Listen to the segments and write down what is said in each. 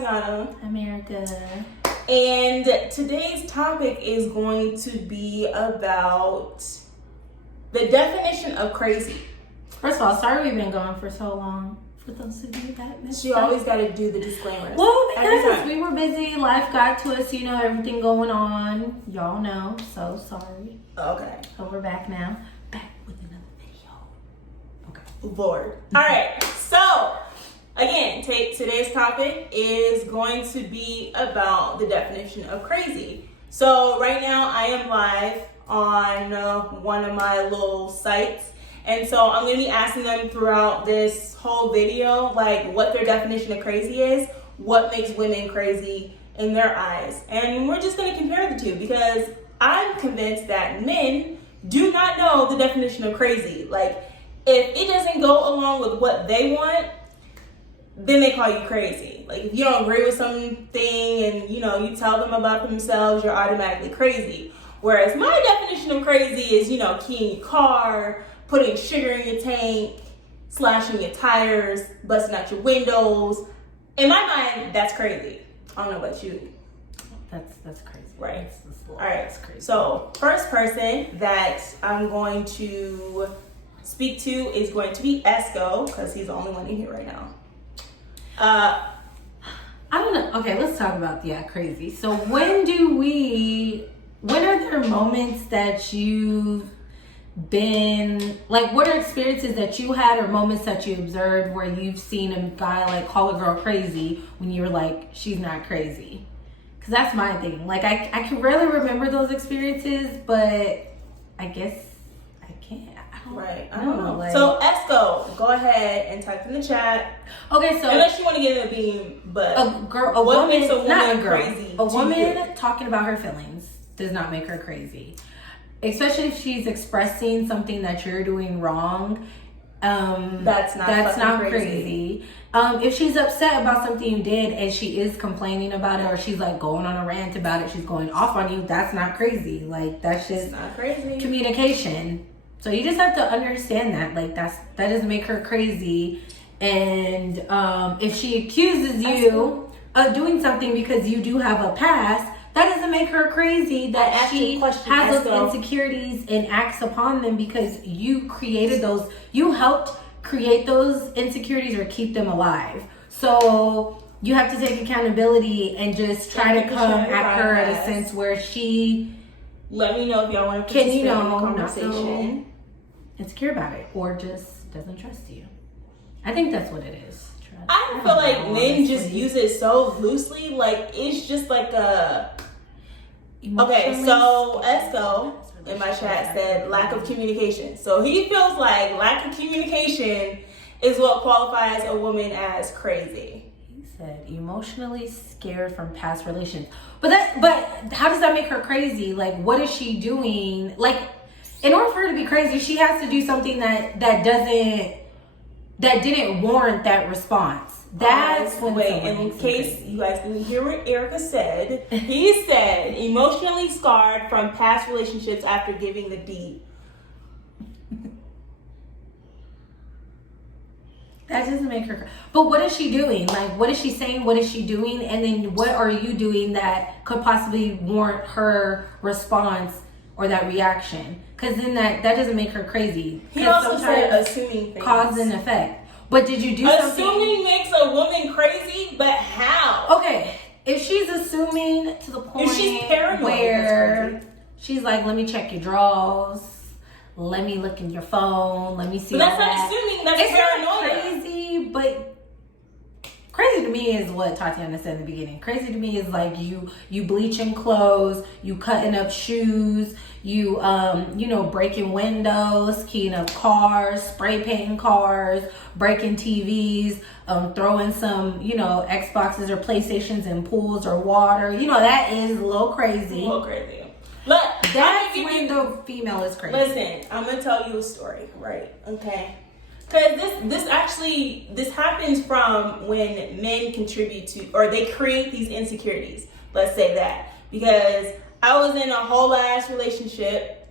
Tatiana. America. And today's topic is going to be about the definition of crazy. First of all, sorry we've been gone for so long. For those of you that missed She always got to do the disclaimers. Well, because we were busy, life got to us, everything going on. Y'all know, so sorry. Okay. So we're back now. Back with another video. Okay. Lord. All right. So, again, today's topic is going to be about the definition of crazy. So, right now I am live on one of my little sites. And so I'm going to be asking them throughout this whole video, like, what their definition of crazy is, what makes women crazy in their eyes. And we're just going to compare the two because I'm convinced that men do not know the definition of crazy. Like, if it doesn't go along with what they want, then they call you crazy. Like, if you don't agree with something and, you tell them about themselves, you're automatically crazy. Whereas my definition of crazy is, keying your car, putting sugar in your tank, slashing your tires, busting out your windows. In my mind, that's crazy. I don't know about you. That's crazy. Right. That's All right. That's crazy. So, first person that I'm going to speak to is going to be Esco, because he's the only one in here right now. I don't know. Okay, let's talk about crazy. So when are there moments that you've been, like, what are experiences that you had or moments that you observed where you've seen a guy, like, call a girl crazy when you were like, she's not crazy? Because that's my thing. Like, I can rarely remember those experiences, but I guess I can't. I don't know. Like, so, Esco, go ahead and type in the chat. Okay, so unless you want to give it a beam, but what woman, makes a woman not a crazy? A woman talking about her feelings does not make her crazy, especially if she's expressing something that you're doing wrong. That's not crazy. If she's upset about something you did and she is complaining about it, or she's like going on a rant about it, she's going off on you, that's not crazy. Like, that's just not crazy communication. So you just have to understand that, like, that doesn't make her crazy. And if she accuses you of doing something because you do have a past, that doesn't make her crazy. That she has those insecurities and acts upon them because you created those. You helped create those insecurities or keep them alive. So you have to take accountability and just try to come at her in a sense where she. Let me know if y'all want to participate in the conversation. Insecure about it, or just doesn't trust you. I think that's what it is. I feel like men just use it so loosely. Like, it's just like a. Okay, so Esco in my chat said lack of communication. So he feels like lack of communication is what qualifies a woman as crazy. He said emotionally scared from past relations. But how does that make her crazy? Like, what is she doing? Like, in order for her to be crazy, she has to do something that didn't warrant that response. That's in case you guys didn't hear what Erica said, he said emotionally scarred from past relationships after giving the deed. That doesn't make her. But what is she doing? Like, what is she saying? What is she doing? And then what are you doing that could possibly warrant her response or that reaction? Because then that doesn't make her crazy. He also said assuming things. Cause and effect. But did you do something? Assuming makes a woman crazy, but how? Okay, if she's assuming to the point if she's paranoid, where she's like, let me check your drawers, let me look in your phone, let me see. But that's not assuming. That's it's paranoia. Not crazy, but crazy to me is what Tatiana said in the beginning. Crazy to me is like you bleaching clothes, you cutting up shoes, you breaking windows, keying up cars, spray painting cars, breaking TVs, throwing some Xboxes or PlayStations in pools or water. That is a little crazy. A little crazy. Look, that's when the female is crazy. Listen, I'm gonna tell you a story, right? Okay. Because this happens from when men contribute to, or they create these insecurities. Let's say that. Because I was in a whole ass relationship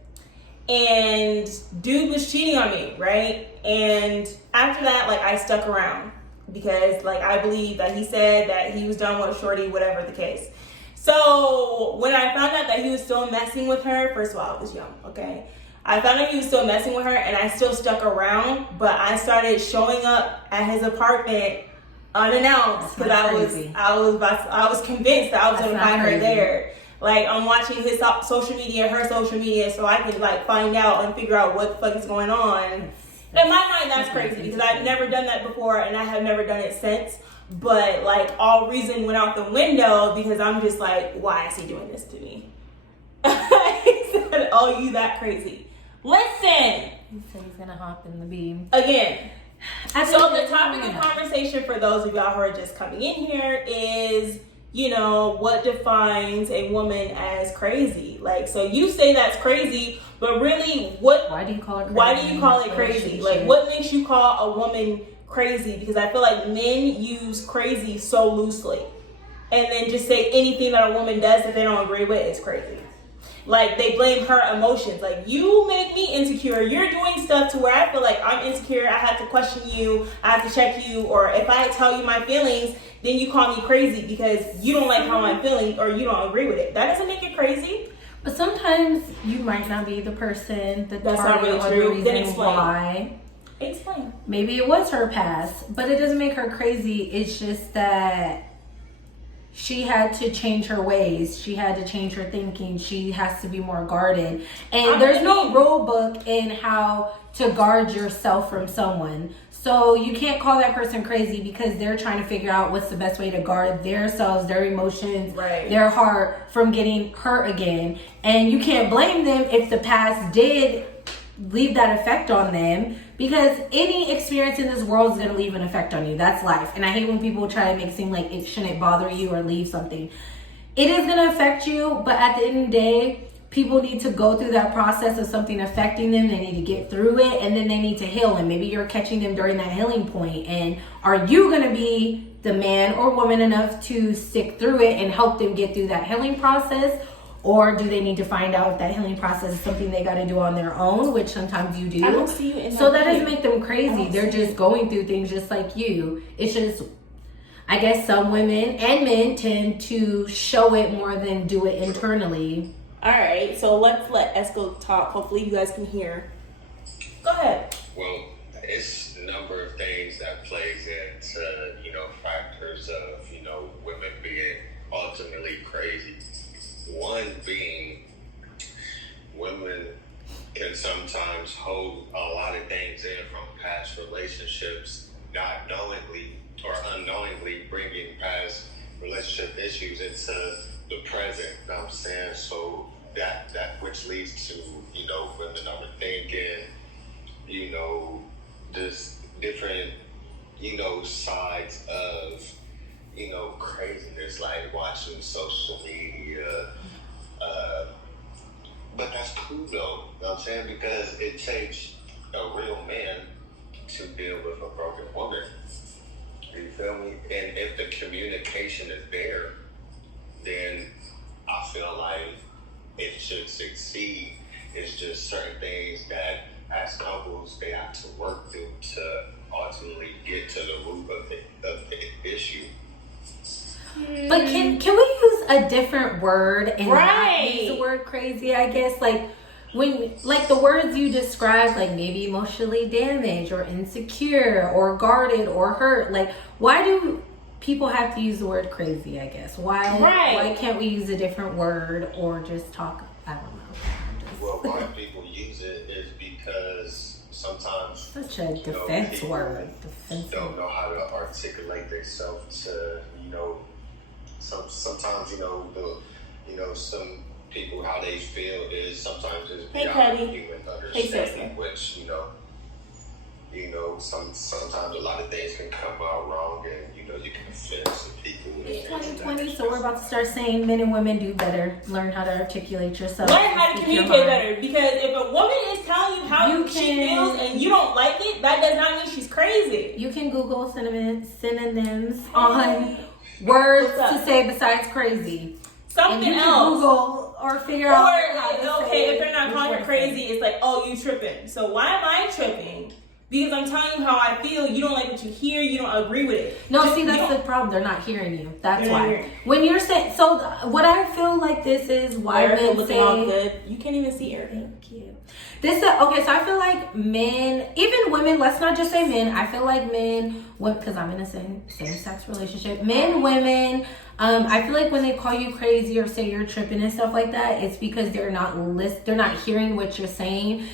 and dude was cheating on me, right? And after that, like, I stuck around. because like I believe that he said that he was done with Shorty, whatever the case. So when I found out that he was still messing with her, first of all, I was young, okay? I found out he was still messing with her, and I still stuck around, but I started showing up at his apartment unannounced because I was convinced that I was going to find her there. Like, I'm watching his social media, her social media, so I could like find out and figure out what the fuck is going on. In my mind, that's crazy because I've never done that before, and I have never done it since. But like, all reason went out the window because I'm just like, why is he doing this to me? He said, "Oh, you that crazy?" Listen. He said he's gonna hop in the beam again. So the topic of conversation for those of y'all who are just coming in here is, you know, what defines a woman as crazy? Like, so you say that's crazy, but really, why do you call it crazy? Why do you call it crazy? Like, what makes you call a woman crazy? Because I feel like men use crazy so loosely, and then just say anything that a woman does that they don't agree with is crazy. Like, they blame her emotions. Like, you make me insecure. You're doing stuff to where I feel like I'm insecure. I have to question you. I have to check you. Or if I tell you my feelings, then you call me crazy because you don't like how I'm feeling or you don't agree with it. That doesn't make it crazy. But sometimes you might not be the person that's not really true. The Then reason explain. why. Explain. Maybe it was her past, but it doesn't make her crazy. It's just that she had to change her ways. She had to change her thinking. She has to be more guarded. And there's no rule book in how to guard yourself from someone. So you can't call that person crazy because they're trying to figure out what's the best way to guard themselves, their emotions, their heart from getting hurt again. And you can't blame them if the past did leave that effect on them, because any experience in this world is going to leave an effect on you. That's life. And I hate when people try to make it seem like it shouldn't bother you or leave something. It is going to affect you, but at the end of the day, people need to go through that process of something affecting them. They need to get through it, and then they need to heal. And maybe you're catching them during that healing point. And are you going to be the man or woman enough to stick through it and help them get through that healing process? Or do they need to find out if that healing process is something they got to do on their own, which sometimes you do. I don't see you in so that doesn't make them crazy. They're just going through things just like you. It's just, I guess some women and men tend to show it more than do it internally. All right, so let's let Esco talk. Hopefully you guys can hear. Go ahead. Well, it's a number of things that plays into, factors of, women being ultimately crazy. One being, women can sometimes hold a lot of things in from past relationships, not knowingly or unknowingly bringing past relationship issues into the present. You know what I'm saying? So that which leads to, women overthinking, just different, sides of, craziness, like watching social media. But that's cool though, you know what I'm saying? Because it takes a real man to deal with a broken woman. You feel me? And if the communication is there, then I feel like it should succeed. It's just certain things that as couples they have to work through to ultimately get to the root of the issue. But can we use a different word and not use the word crazy, I guess? Like when the words you described, like maybe emotionally damaged or insecure or guarded or hurt, like why do people have to use the word crazy, I guess? Why can't we use a different word or just talk? I don't know. Well, why people use it is because sometimes such a defense word. Don't know how to articulate themselves to, sometimes, some people, how they feel is sometimes it's beyond human understanding, which, sometimes a lot of things can come out wrong and, you can offend some people. It's 2020, so we're about to start saying men and women do better. Learn how to articulate yourself. Learn how to communicate better. Because if a woman is telling you how she feels and you don't like it, that does not mean she's crazy. You can Google synonyms on words to say besides crazy. Something and you else. Can Google or figure out. Or, if they're not calling her crazy, it's like, oh, you tripping. So why am I tripping? because I'm telling you how I feel. You don't like what you hear. You don't agree with it. No, Just- see, you that's don't- the problem. They're not hearing you. That's They're not why. hearing. When you're saying, so what I feel like this is why Erica men looking all say, good. You can't even see her. thank you. This is, okay, so I feel like men, even women, let's not just say men. I feel like men, because I'm in a same-sex relationship. Men, women, I feel like when they call you crazy or say you're tripping and stuff like that, it's because they're not hearing what you're saying.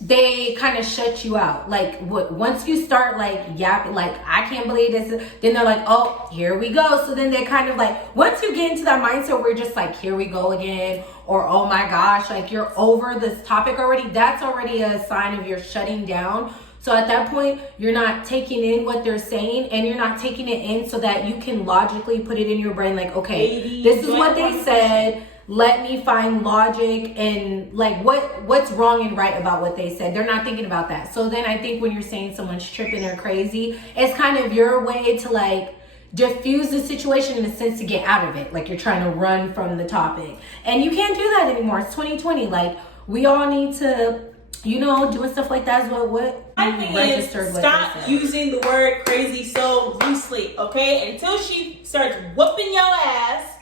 They kind of shut you out. Like once you start like yapping, like I can't believe this, then they're like, oh, here we go. So then they kind of like, once you get into that mindset where you're just like, here we go again, or oh my gosh, like you're over this topic already, that's already a sign of you're shutting down. So at that point, you're not taking in what they're saying, and you're not taking it in so that you can logically put it in your brain like, okay, Maybe this is join what they conversation. said. Let me find logic and like what's wrong and right about what they said. They're not thinking about that. So then I think when you're saying someone's tripping or crazy, it's kind of your way to like diffuse the situation in a sense to get out of it. Like you're trying to run from the topic. And you can't do that anymore. It's 2020. Like we all need to, doing stuff like that is what My thing is, registered what stop they said. using the word crazy so loosely, okay? Until she starts whooping your ass,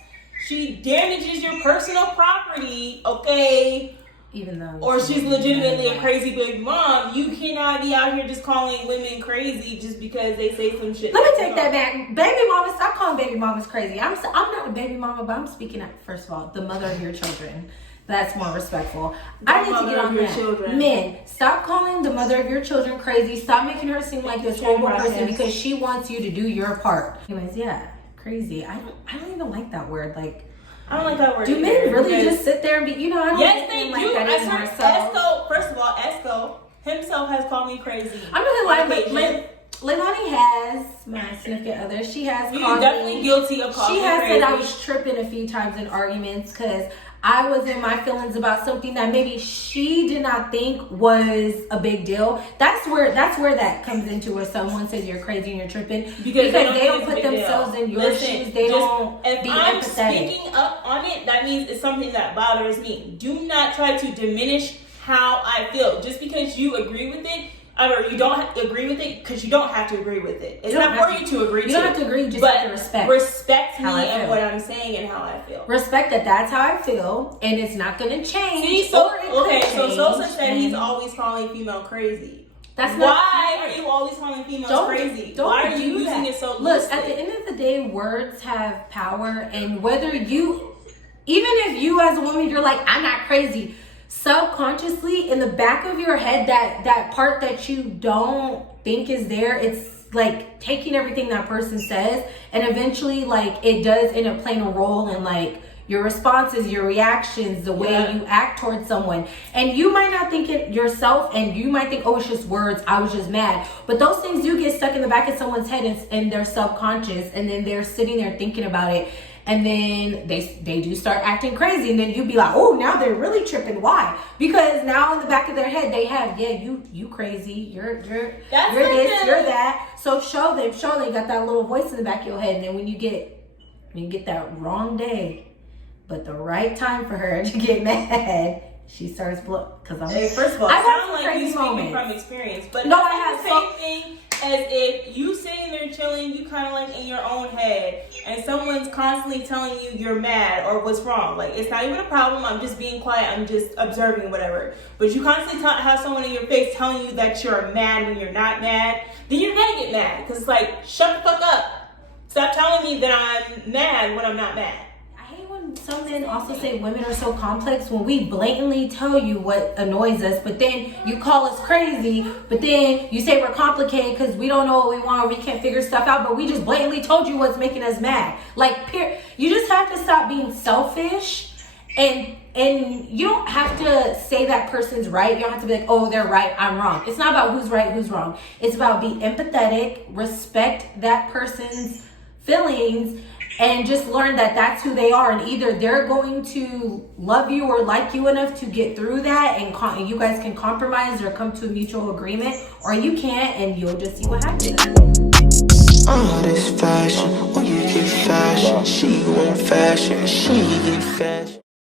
she damages your personal property, okay? Even though, Or she's legitimately a crazy baby mom. You cannot be out here just calling women crazy just because they say some shit. Let me like take that back. Baby mama, stop calling baby mamas crazy. I'm not a baby mama, but I'm speaking at, first of all, the mother of your children. That's more respectful. I need to mother get of on your that. children. Men, stop calling the mother of your children crazy. Stop making her seem like this horrible person because she wants you to do your part. Anyways, yeah, crazy. I don't even like that word. Like, I don't like that word. do men either, really because- just sit there and be? I don't Yes, think they men do. like that I anymore. swear, So Esco, first of all, Esco himself has called me crazy. I'm not gonna On lie, occasion. but Leilani has, my significant other, she has You're called definitely me. guilty of calling She me has crazy. said I was tripping a few times in arguments because I was in my feelings about something that maybe she did not think was a big deal. That's where that comes into where someone says you're crazy and you're tripping because they don't think it's a put big deal. themselves in your Listen, shoes. They just- don't If be I'm empathetic. speaking up on it, that means it's something that bothers me. Do not try to diminish how I feel just because you agree with it. Or you don't have to agree with it because you don't have to agree with it. It's You don't not for have you to agree to. You don't have to agree, you just but have to respect. Respect me how I and feel. what I'm saying and how I feel. Respect that's how I feel, and it's not gonna change. See, so or it could okay, so Sosa change, said he's and always calling female crazy. That's not Why true. are you always calling females Don't- crazy? don't Why are you do using that. it so Look, loosely? at the end of the day, words have power, and whether you, even if you as a woman, you're like, I'm not crazy, subconsciously in the back of your head, that part that you don't think is there, it's like taking everything that person says, and eventually like it does end up playing a role in like your responses, your reactions, the way Yeah. you act towards someone. And you might not think it yourself, and you might think, oh, it's just words, I was just mad. But those things do get stuck in the back of someone's head and their subconscious, and then they're sitting there thinking about it. And then they do start acting crazy, and then you be like, oh, now they're really tripping. Why? Because now in the back of their head they have, yeah, you crazy, you're That's this, like you're that. So show them you got that little voice in the back of your head, and then when you get that wrong day, but the right time for her to get mad, she starts blowing. Because Hey, first of all, I I have sound some like crazy you speaking moments. from experience, but No, that's I not have the so- same thing as if you sitting there chilling, you kind of like in your own head, and someone's constantly telling you you're mad or what's wrong. Like, it's not even a problem. I'm just being quiet. I'm just observing whatever. But you constantly have someone in your face telling you that you're mad when you're not mad. Then you're gonna get mad because it's like, shut the fuck up. Stop telling me that I'm mad when I'm not mad. I hate when some men also say women are so complex when we blatantly tell you what annoys us, but then you call us crazy, but then you say we're complicated because we don't know what we want or we can't figure stuff out, but we just blatantly told you what's making us mad. Like, you just have to stop being selfish, and you don't have to say that person's right. You don't have to be like, oh, they're right, I'm wrong. It's not about who's right, who's wrong. It's about be empathetic, respect that person's feelings, and just learn that that's who they are, and either they're going to love you or like you enough to get through that, and you guys can compromise or come to a mutual agreement, or you can't, and you'll just see what happens. All this fashion, when you get fashion, she want fashion, she get fashion.